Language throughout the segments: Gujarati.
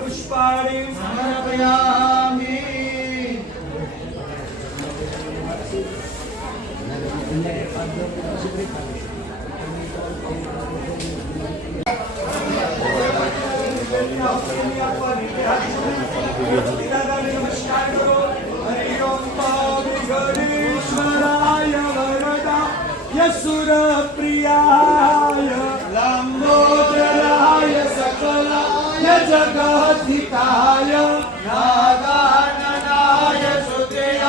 पुष्पाणि समर्पयामि। नमस्कार करो। हरि ओम गणेश्वराय वरदाय सुरप्रियाय लंबोदराय सकलाय जगद्धिताय नागाननाय सुतेय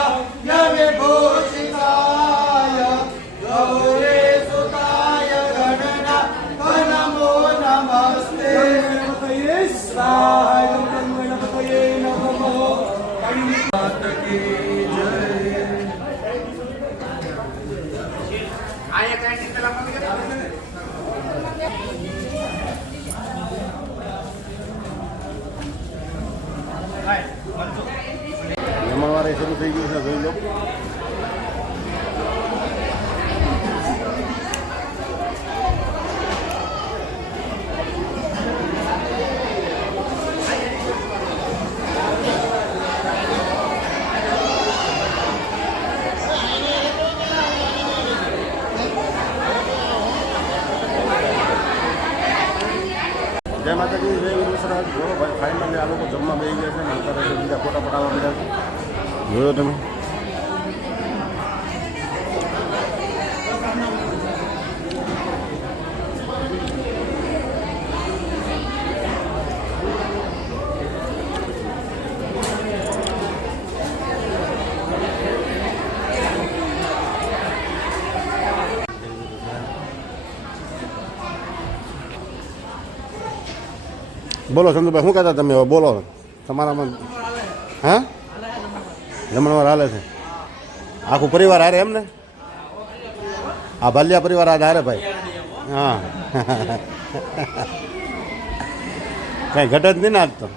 विभूषिताय गौरे सुताय गणनाथ नमो नमस्ते। गणपतये स्वाहा। गणपतये नमः। गणनाथ की जय। आया काय निकला જમણવારે શરૂ થઈ ગયું છે, જોઈ લો. જય માતાજી, જય વિશ્વનાથ. જો ભાઈ ફાઇનલી આ લોકો જમવા બેસી ગયા છે ને અત્યારે બીજા ફોટા પડાવવા મળ્યા છે. જોયો તમે? બોલો ચંદુભાઈ, શું કહેતા તમે? હવે બોલો તમારામાં. હા, જમણવાર હાલે છે આખું પરિવાર હારે એમ ને? આ ભાલિયા પરિવાર હારે ભાઈ. હા કાંઈ ઘટે જ નહીં ને આજ તો.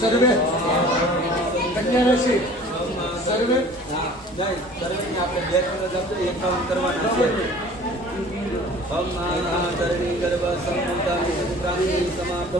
सर्वे कन्या राशि सर्वे આપણે બે એકાઉન્ટ કરવાના છે. ધરણી ગર્ભ સંપૂર્ણ સમાપ્ત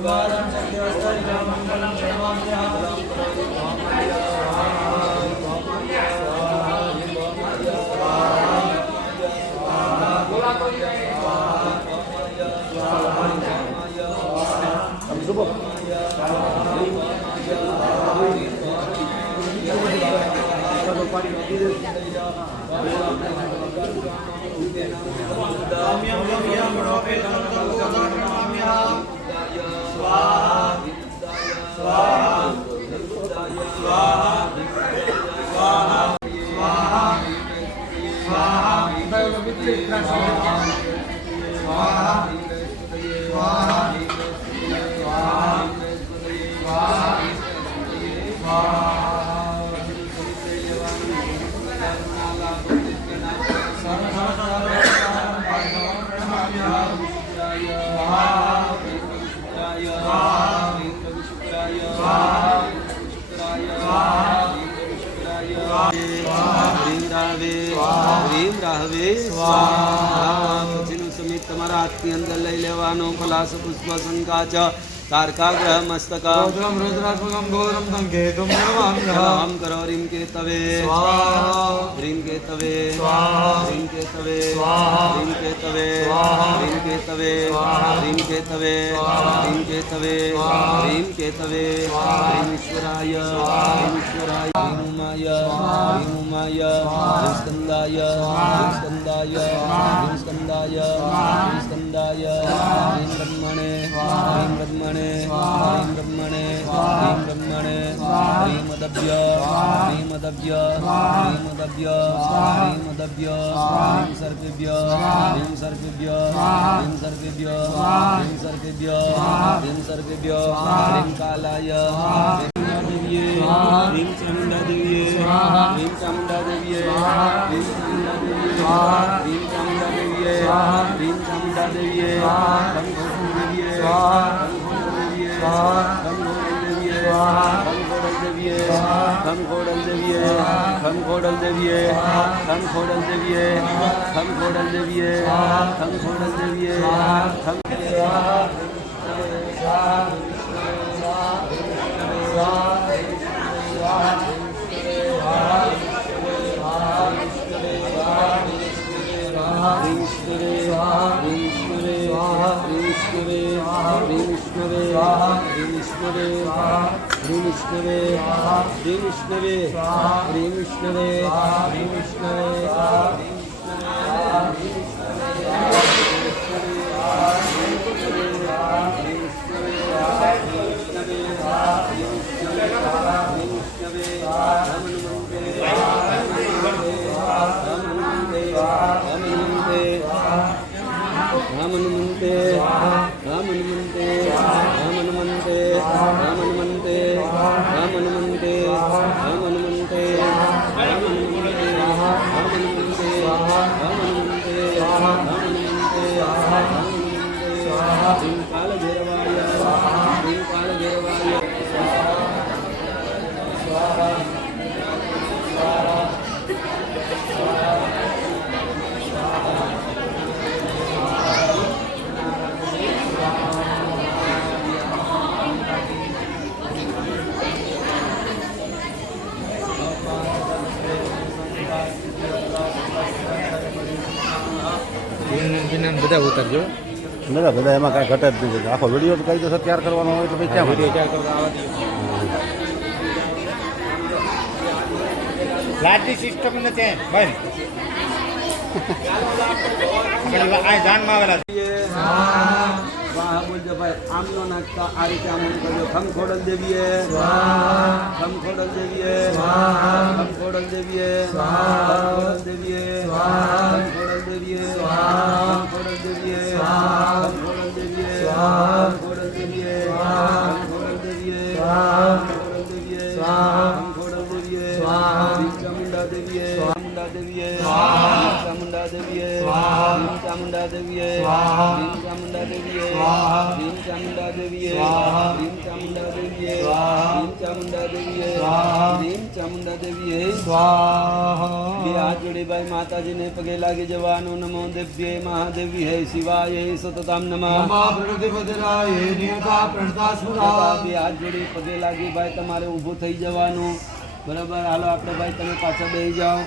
स्वाहा રાવે રીમ રાહવે સ્વાહા પછીનું સમિત તમારા હાથની અંદર લઈ લેવાનો પલાશ પુષ્પ શંકાચ તારકા ગ્રહ મસ્તક રૌદ્રમ રુદ્રાત્મકમ ઘોરમ તં કેતુમ નમામ્યહમ. નમઃ કરો રીમ કેતવે સ્વાહા. રીમ કેતવે સ્વાહા. રીમ કેતવે સ્વાહા. રીમ કેતવે સ્વાહા. રીમ કેતવે સ્વાહા. રીમ કેતવે સ્વાહા. રીમ કેતવે સ્વાહા. રીમ કેતવે સ્વાહા. રીમ ઈશ્વરાય સ્વાહા. રીમ ઈશ્વરાય રીમ ઉમાય સ્વાહા. રીમ ઉમાય સ્વાહા. રીમ સ્કંદાય સ્વાહા. રીમ સ્કંદાય સ્વાહા. રીમ સ્કંદાય સ્વાહા. રીમ સ્કંદાય સ્વાહા. રીમ બ્રહ્મણે સ્વાહા. રીમ બ્રહ્મણે સ્વાહા. રીમ બ્રહ્મણે સ્વાહા. રીમ બ્રહ્મણે સ્વાહા. રીમ અદભ્ય સ્વાહા. રીમ અદભ્ય સ્વાહા. રીમ અદભ્ય સ્વાહા. રીમ અદભ્ય સ્વાહા. રીમ સર્પેભ્ય સ્વાહા. રીમ સર્પેભ્ય સ્વાહા. રીમ સર્પેભ્ય સ્વાહા. રીમ સર્પેભ્ય સ્વાહા. રીમ સર્પેભ્ય સ્વાહા. રીમ કાલાય સ્વાહા. રીમ ચામુંડા દેવીએ સ્વાહા. રીમ ચામુંડા દેવીએ સ્વાહા. રીમ ચામુંડા દેવીએ સ્વાહા. રીમ ચામુંડા દેવીએ સ્વાહા. રીમ ચામુંડા દેવીએ સ્વાહા. ધમ ઘોષણ દેવીએ સ્વાહા. ધમ ઘોષણ દેવીએ સ્વાહા. ધમ ઘોષણ દેવીએ સ્વાહા. ધમ ખોડલ દેવીએ સ્વાહા. ધમ ખોડલ દેવીએ સ્વાહા. ધમ ખોડલ દેવીએ સ્વાહા. ધમ ખોડલ દેવીએ ધમ ખોડલ દેવીએ સ્વાહા. ધમ ખોડલ દેવીએ સ્વાહા. ધમ સ્વાહા. સ્વાહા. સ્વાહા. Ramanumante, Ramanumante, Ramanumante, Ramanumante, Ramanumante, Ramanumante, Ramanumante, Ramanumante, Ramanumante, Kala Bhairavaya, Kala Bhairavaya. બધા ઉતરજો. બધા બધા એમાં કાંઈ ઘટે જ નથી. આખો વિડીયો તો કઈ તો તૈયાર કરવાનો હોય તો ભાઈ ક્યાં વિડીયો લાટની સિસ્ટમ નથી બંધ. આપણે આ જાનમાં આવેલા વાહ બોલજો ભાઈ આમનો નાખતા આ રીતે આમ કરજો ખમ ખોડલ દેવીએ ખમ ખોડલ દેવીએ ખમ ખોડલ દેવીએ ખોડલ દેવીએ ખમ ખોડલ દેવીએ ખમ ખોડલ દેવીએ ખમ ખોડલ દેવીએ ખમ ખોડલ દેવીએ ખમ ખોડલ દેવીએ ખમ ખોડલ દેવીએ ખમ ખોડલ દેવીએ ચામુંડા દેવીએ ચામુંડા દેવીએ ચામુંડા દેવીએ ચામુંડા દેવીએ ચામુંડા દેવીએ ભીમ ચામુંડા દેવીએ ભીમ ચામુંડા દેવીએ ભીમ ચામુંડા દેવીએ ભીમ ચામુંડા દેવીએ બે હાથ જોડી ભાઈ માતાજીને પગે લાગી જવાનું નમો દેવ્યે મહાદેવી હે શિવાય સતતમ નમઃ બે હાથ જોડી પગે લાગી ભાઈ તમારે ઊભું થઈ જવાનું બરાબર. હાલો આપણે ભાઈ તમે પાછા બેસી જાઓ.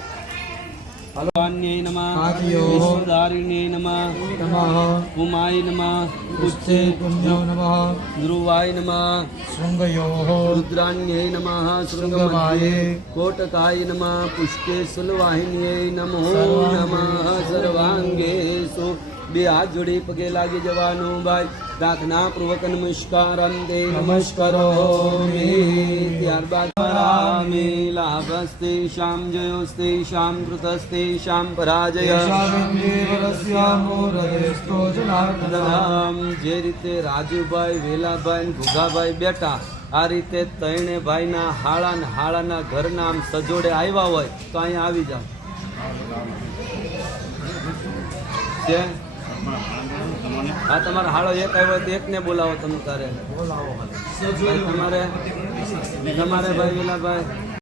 ભગવાન્યે નમઃ વિશ્વધારિણ્યે નમઃ ઉમાય નમઃ પુચ્છે ધ્રુવાય નમઃ રુદ્રાન્યે નમઃ શૃંગમાયે કોટકાય નમઃ પુષ્ટે સુલવાહિન્યે નમો નમઃ સર્વાંગેષુ બે હાથ જોડી પગે લાગી જવાનું ભાઈ. પ્રાર્થના પૂર્વક નમસ્કારં તે નમસ્કારો ત્યારબાદ રામે લાભસ્તે શામ જયોસ્તે શામ કૃતસ્તે શામ પરાજય જે રીતે રાજુભાઈ વેલાભાઈ ને ઘુઘાભાઈ બેઠા આ રીતે ત્રણે ભાઈના હાળા ને હાળાના ઘરના આમ સજોડે આવ્યા હોય તો અહીંયા આવી જાઓ છે. હા તમારે હાળો એક આવ્યો તો એકને બોલાવો તમે તારે તમારે ભાઈ વેલાભાઈ